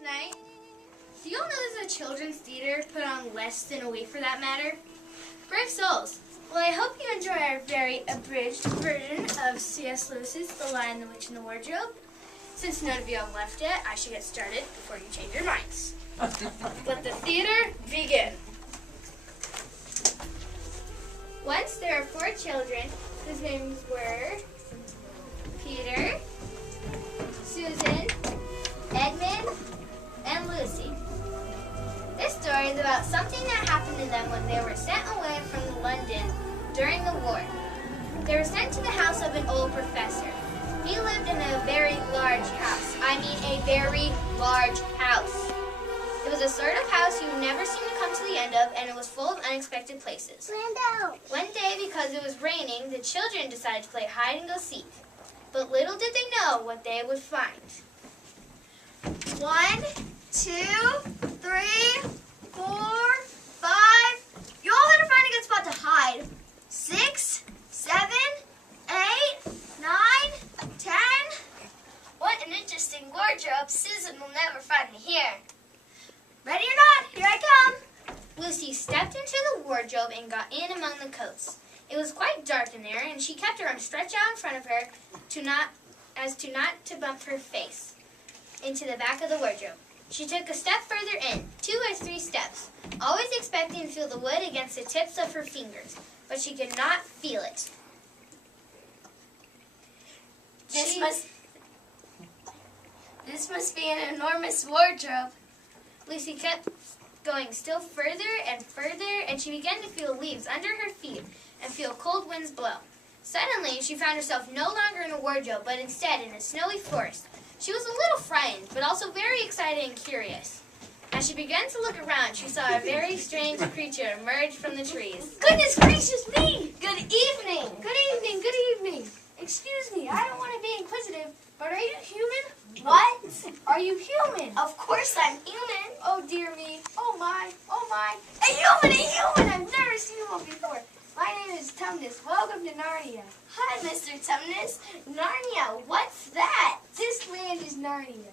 tonight? Do you all know there's a children's theater put on less than a week for that matter? Brave souls! Well, I hope you enjoy our very abridged version of C.S. Lewis's The Lion, the Witch, and the Wardrobe. Since none of you have left yet, I should get started before you change your minds. Let the theater begin. Once there were 4 children whose names were Peter, Susan, Edmund, and Lucy. This story is about something that happened to them when they were sent away from London during the war. They were sent to the house of an old professor. He lived in a very large house. I mean a very large house. It was a sort of house you never seemed to come to the end of, and it was full of unexpected places. Lando. One day, because it was raining, the children decided to play hide and go seek. But little did they know what they would find. 1, 2, 3, 4, 5. You all better find a good spot to hide. 6, 7, 8, 9, 10. What an interesting wardrobe. Susan will never find me here. Ready or not, here I come. Lucy stepped into the wardrobe and got in among the coats. It was quite dark in there, and she kept her arms stretched out in front of her not to bump her face into the back of the wardrobe. She took a step further in, 2 or 3 steps, always expecting to feel the wood against the tips of her fingers, but she could not feel it. This must be an enormous wardrobe. Lucy kept going still further and further, and she began to feel leaves under her feet and feel cold winds blow. Suddenly, she found herself no longer in a wardrobe, but instead in a snowy forest. She was a little frightened, but also very excited and curious. As she began to look around, she saw a very strange creature emerge from the trees. Goodness gracious me! Good evening. Good evening, good evening. Excuse me, I don't want to be inquisitive, but are you human? What? Are you human? Of course I'm human. Oh dear me. Oh my. Oh my. A human, a human! I've never seen one before. My name is Tumnus. Welcome to Narnia. Hi, Mr. Tumnus. Narnia, what's that? This land is Narnia.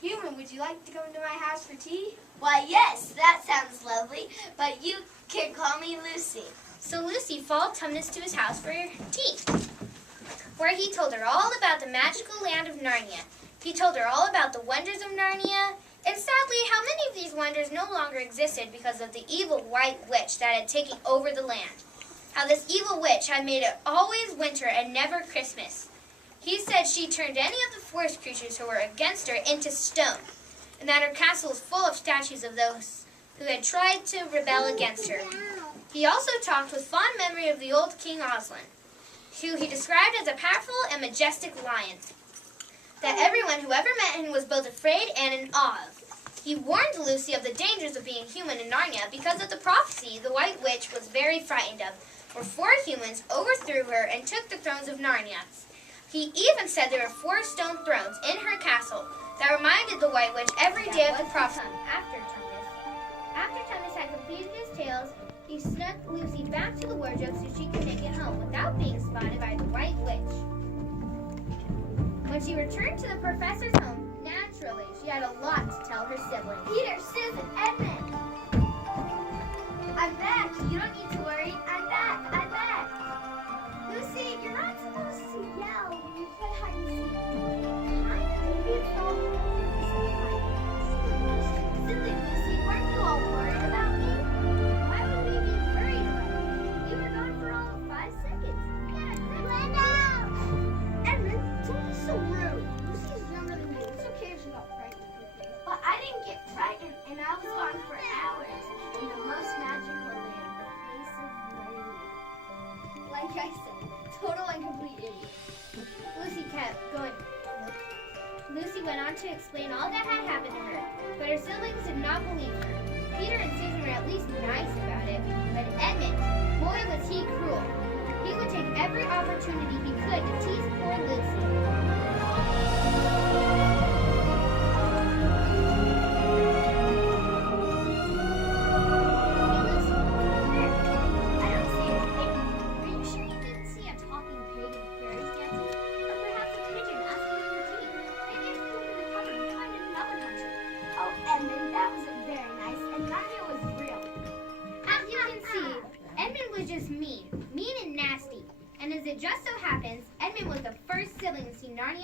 Human, would you like to come to my house for tea? Why, yes, that sounds lovely, but you can call me Lucy. So Lucy followed Tumnus to his house for tea, where he told her all about the magical land of Narnia. He told her all about the wonders of Narnia, and sadly, how many of these wonders no longer existed because of the evil white witch that had taken over the land. How this evil witch had made it always winter and never Christmas. He said she turned any of the forest creatures who were against her into stone, and that her castle was full of statues of those who had tried to rebel against her. He also talked with fond memory of the old King Aslan, who he described as a powerful and majestic lion, that everyone who ever met him was both afraid and in awe of. He warned Lucy of the dangers of being human in Narnia because of the prophecy the White Witch was very frightened of, where 4 humans overthrew her and took the thrones of Narnia. He even said there were 4 stone thrones in her castle that reminded the White Witch every day of the prophecy. After Tumnus had completed his tales, he snuck Lucy back to the wardrobe so she could make it home without being spotted by the White Witch. When she returned to the professor's home, naturally, she had a lot to tell her siblings. Peter, Susan, Edmund. I'm back. You don't need to worry. I'm back. I'm back. Lucy, you're not supposed to yell when you play hide and seek. Maybe it's all Silly Lucy, weren't you all worried about me? Why would we be worried about you? You were gone for all of 5 seconds. Edmund, don't be so rude. Lucy's younger than you. It's okay if she's not frightened with me. But I didn't get frightened, and I was gone for hours in the most magical land, the place of Narnia. Like I said, total and complete idiot. Lucy kept going. Lucy went on to explain all that had happened to her, but her siblings did not believe her. Peter and Susan were at least nice about it, but Edmund, boy was he cruel. He would take every opportunity he could to tease poor Lucy. Oh,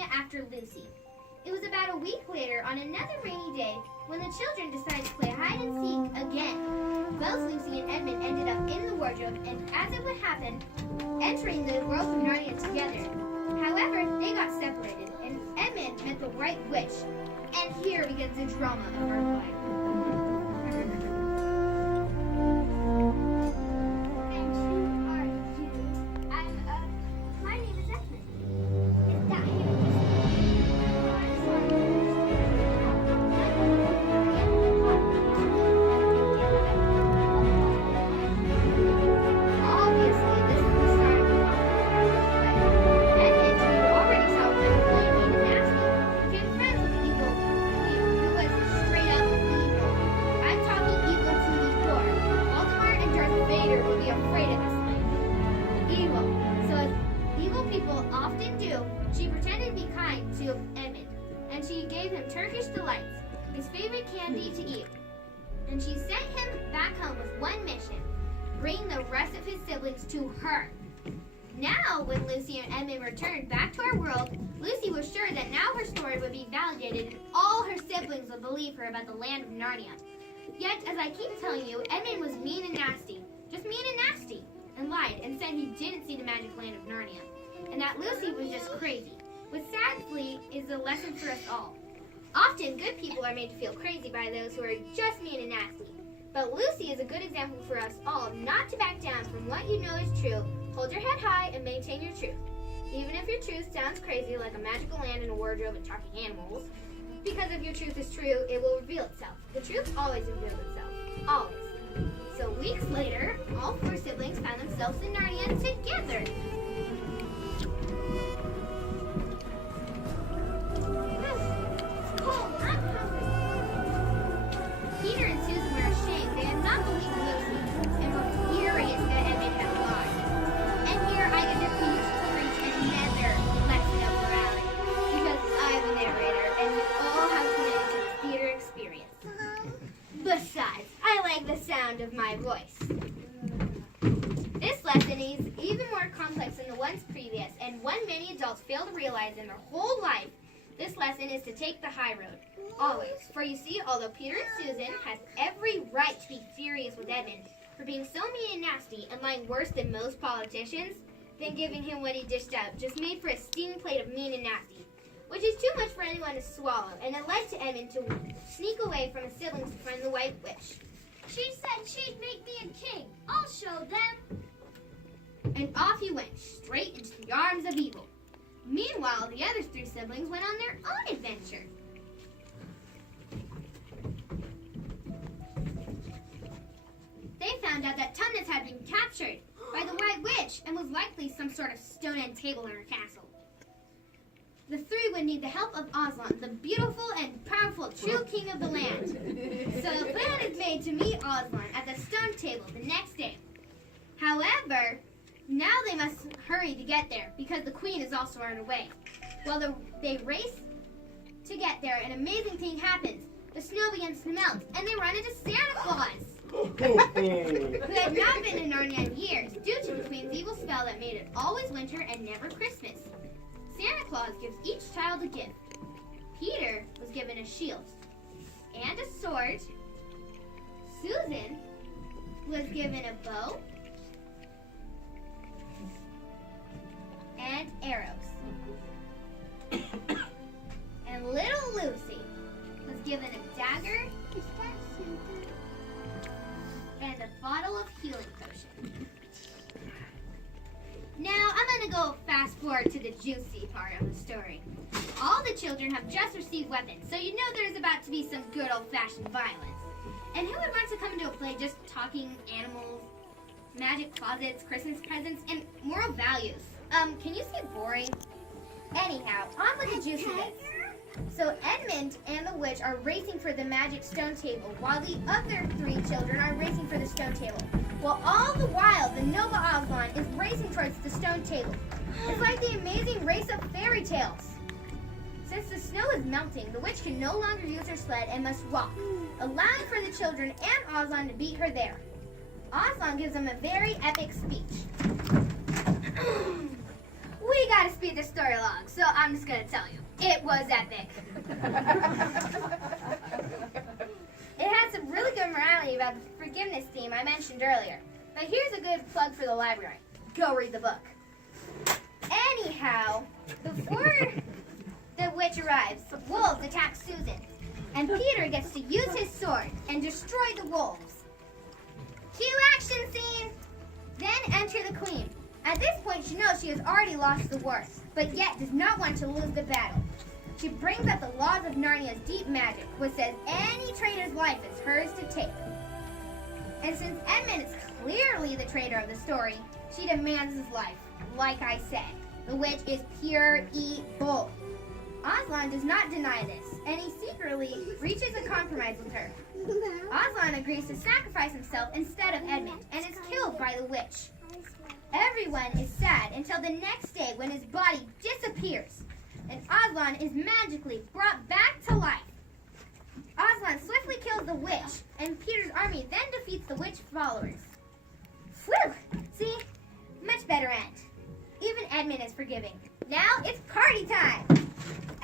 Narnia after Lucy. It was about a week later, on another rainy day, when the children decided to play hide and seek again. Both Lucy and Edmund ended up in the wardrobe, and as it would happen, entering the world of Narnia together. However, they got separated, and Edmund met the White Witch. And here begins the drama of our life. And who are you? My name is Edmund. Is that who Obviously, this is the start of the drama. Edmund, who already saw what really mean and nasty, became friends with the evil who was straight up evil. I'm talking evil to the core. Voldemort and Darth Vader will be afraid of this place. Evil. So as evil people often do, she pretended to be kind to Edmund, and she gave him Turkish delights, his favorite candy to eat. And she sent him back home with one mission: bring the rest of his siblings to her. Now, when Lucy and Edmund returned back to our world, Lucy was sure that now her story would be validated and all her siblings would believe her about the land of Narnia. Yet, as I keep telling you, Edmund was mean and nasty. Just mean and nasty. And lied and said he didn't see the magic land of Narnia. And that Lucy was just crazy. Which sadly is a lesson for us all. Often, good people are made to feel crazy by those who are just mean and nasty. But Lucy is a good example for us all not to back down from what you know is true. Hold your head high and maintain your truth. Even if your truth sounds crazy like a magical land and a wardrobe and talking animals. Because if your truth is true, it will reveal itself. The truth always reveals itself. Always. So weeks later, all four siblings found themselves in Narnia together. It's cold. I'm hungry. Peter and Susan were ashamed. They had not believed Lucy and were furious that Edmund had lied. And here I get to preach another lesson of morality. Because I'm the narrator and we all have committed to the theater experience. Besides, I like the sound of my voice. This lesson is even more complex than the ones previous, and one many adults fail to realize in their whole life. This lesson is to take the high road. Always. For you see, although Peter and Susan has every right to be furious with Edmund for being so mean and nasty and lying worse than most politicians, then giving him what he dished out just made for a steaming plate of mean and nasty, which is too much for anyone to swallow, and it led to Edmund to sneak away from his siblings to find the White Witch. She said she'd make me a king. I'll show them. And off he went, straight into the arms of evil. Meanwhile, the other three siblings went on their own adventure. They found out that Tumnus had been captured by the White Witch and was likely some sort of stone-end table in her castle. The three would need the help of Aslan, the beautiful and powerful true king of the land. So a plan is made to meet Aslan at the stone table the next day. However, now they must hurry to get there because the queen is also on her way. While they race to get there, an amazing thing happens. The snow begins to melt and they run into Santa Claus, who had not been in Narnia in years due to the queen's evil spell that made it always winter and never Christmas. Santa Claus gives each child a gift. Peter was given a shield and a sword. Susan was given a bow and arrows. And little Lucy was given a dagger Is that Susan? and a bottle of healing potion. Now, I'm going to go fast forward to the juicy part of the story. All the children have just received weapons, so you know there's about to be some good old-fashioned violence. And who would want to come into a play just talking animals, magic closets, Christmas presents, and moral values? Can you say boring? Anyhow, on with the juicy bits. So Edmund and the witch are racing for the magic stone table, while the other three children are racing for the stone table. While all the while, the noble Aslan is racing towards the stone table. It's like the amazing race of fairy tales. Since the snow is melting, the witch can no longer use her sled and must walk, allowing for the children and Aslan to beat her there. Aslan gives them a very epic speech. We gotta speed this story along, so I'm just gonna tell you. It was epic. It had some really good morality about the forgiveness theme I mentioned earlier. But here's a good plug for the library. Go read the book. Anyhow, before the witch arrives, wolves attack Susan, and Peter gets to use his sword and destroy the wolves. Cue action scene! Then enter the queen. At this point, she knows she has already lost the war, but yet does not want to lose the battle. She brings up the laws of Narnia's deep magic, which says any traitor's life is hers to take. And since Edmund is clearly the traitor of the story, she demands his life. Like I said, the witch is pure evil. Aslan does not deny this, and he secretly reaches a compromise with her. Aslan agrees to sacrifice himself instead of Edmund, and is killed by the witch. Everyone is sad until the next day when his body disappears, and Aslan is magically brought back to life. Aslan swiftly kills the witch, and Peter's army then defeats the witch followers. Whew! See? Much better end. Even Edmund is forgiving. Now it's party time!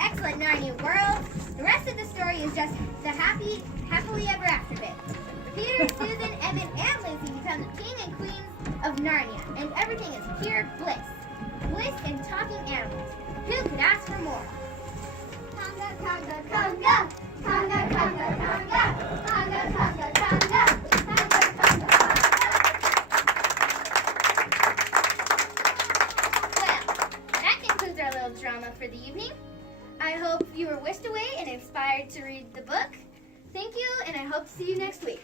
Excellent Narnia world. The rest of the story is just the happily ever after bit. Peter, Susan, Edmund, and Lucy become the king and queens of Narnia, and everything is pure bliss. Bliss and talking animals. Who could ask for more? Conga, conga, conga. Conga, conga, conga. Conga, conga, conga. Conga, conga, conga. Well, that concludes our little drama for the evening. I hope you were whisked away and inspired to read the book. Thank you, and I hope to see you next week.